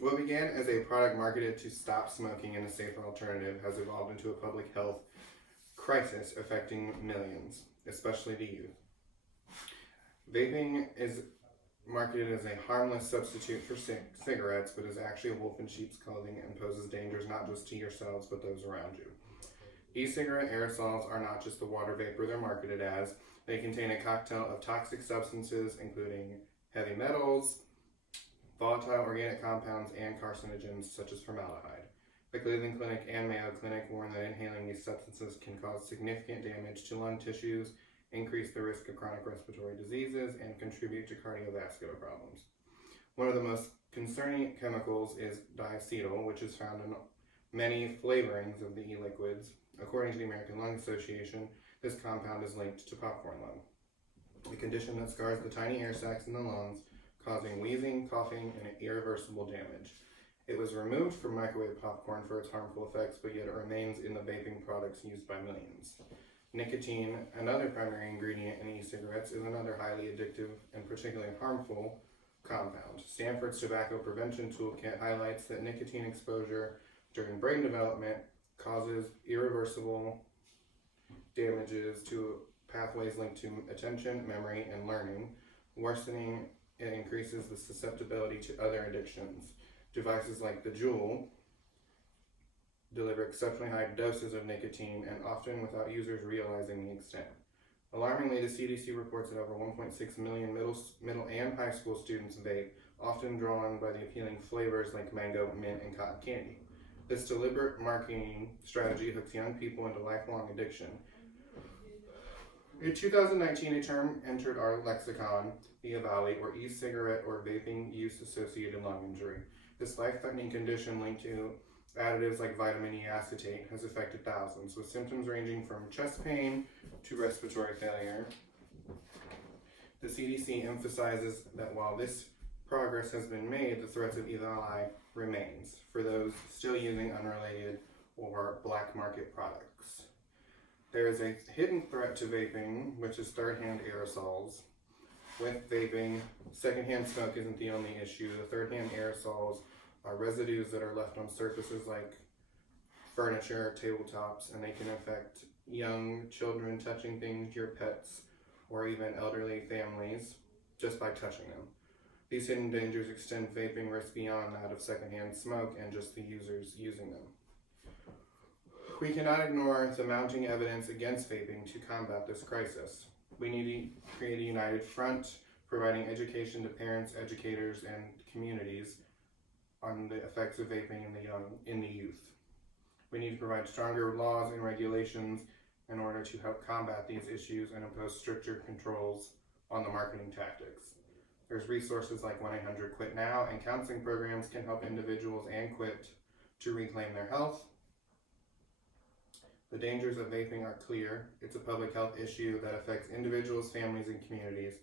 What began as a product marketed to stop smoking and a safer alternative has evolved into a public health crisis affecting millions, especially the youth. Vaping is marketed as a harmless substitute for cigarettes, but is actually a wolf in sheep's clothing and poses dangers not just to yourselves but those around you. E-cigarette aerosols are not just the water vapor they're marketed as. They contain a cocktail of toxic substances including heavy metals, volatile organic compounds, and carcinogens such as formaldehyde. The Cleveland Clinic and Mayo Clinic warn that inhaling these substances can cause significant damage to lung tissues, increase the risk of chronic respiratory diseases, and contribute to cardiovascular problems. One of the most concerning chemicals is diacetyl, which is found in many flavorings of the e-liquids. According to the American Lung Association, this compound is linked to popcorn lung, a condition that scars the tiny air sacs in the lungs, causing wheezing, coughing, and irreversible damage. It was removed from microwave popcorn for its harmful effects, but yet it remains in the vaping products used by millions. Nicotine, another primary ingredient in e-cigarettes, is another highly addictive and particularly harmful compound. Stanford's Tobacco Prevention Toolkit highlights that nicotine exposure during brain development causes irreversible damages to pathways linked to attention, memory, and learning. Worsening, it increases the susceptibility to other addictions. Devices like the Juul deliver exceptionally high doses of nicotine and often without users realizing the extent. Alarmingly, the CDC reports that over 1.6 million middle and high school students vape, often drawn by the appealing flavors like mango, mint, and cotton candy. This deliberate marketing strategy hooks young people into lifelong addiction. In 2019, a term entered our lexicon, the EVALI, or e-cigarette or vaping use-associated lung injury. This life-threatening condition linked to additives like vitamin E acetate has affected thousands, with symptoms ranging from chest pain to respiratory failure. The CDC emphasizes that while this progress has been made, the threat of EVALI remains for those still using unrelated or black market products. There is a hidden threat to vaping, which is third-hand aerosols. With vaping, secondhand smoke isn't the only issue. The third-hand aerosols are residues that are left on surfaces like furniture, tabletops, and they can affect young children touching things, your pets, or even elderly families just by touching them. These hidden dangers extend vaping risk beyond that of secondhand smoke and just the users using them. We cannot ignore the mounting evidence against vaping to combat this crisis. We need to create a united front, providing education to parents, educators, and communities on the effects of vaping in the youth. We need to provide stronger laws and regulations in order to help combat these issues and impose stricter controls on the marketing tactics. There's resources like 1-800-QUIT-NOW, and counseling programs can help individuals and quit to reclaim their health. The dangers of vaping are clear. It's a public health issue that affects individuals, families, and communities.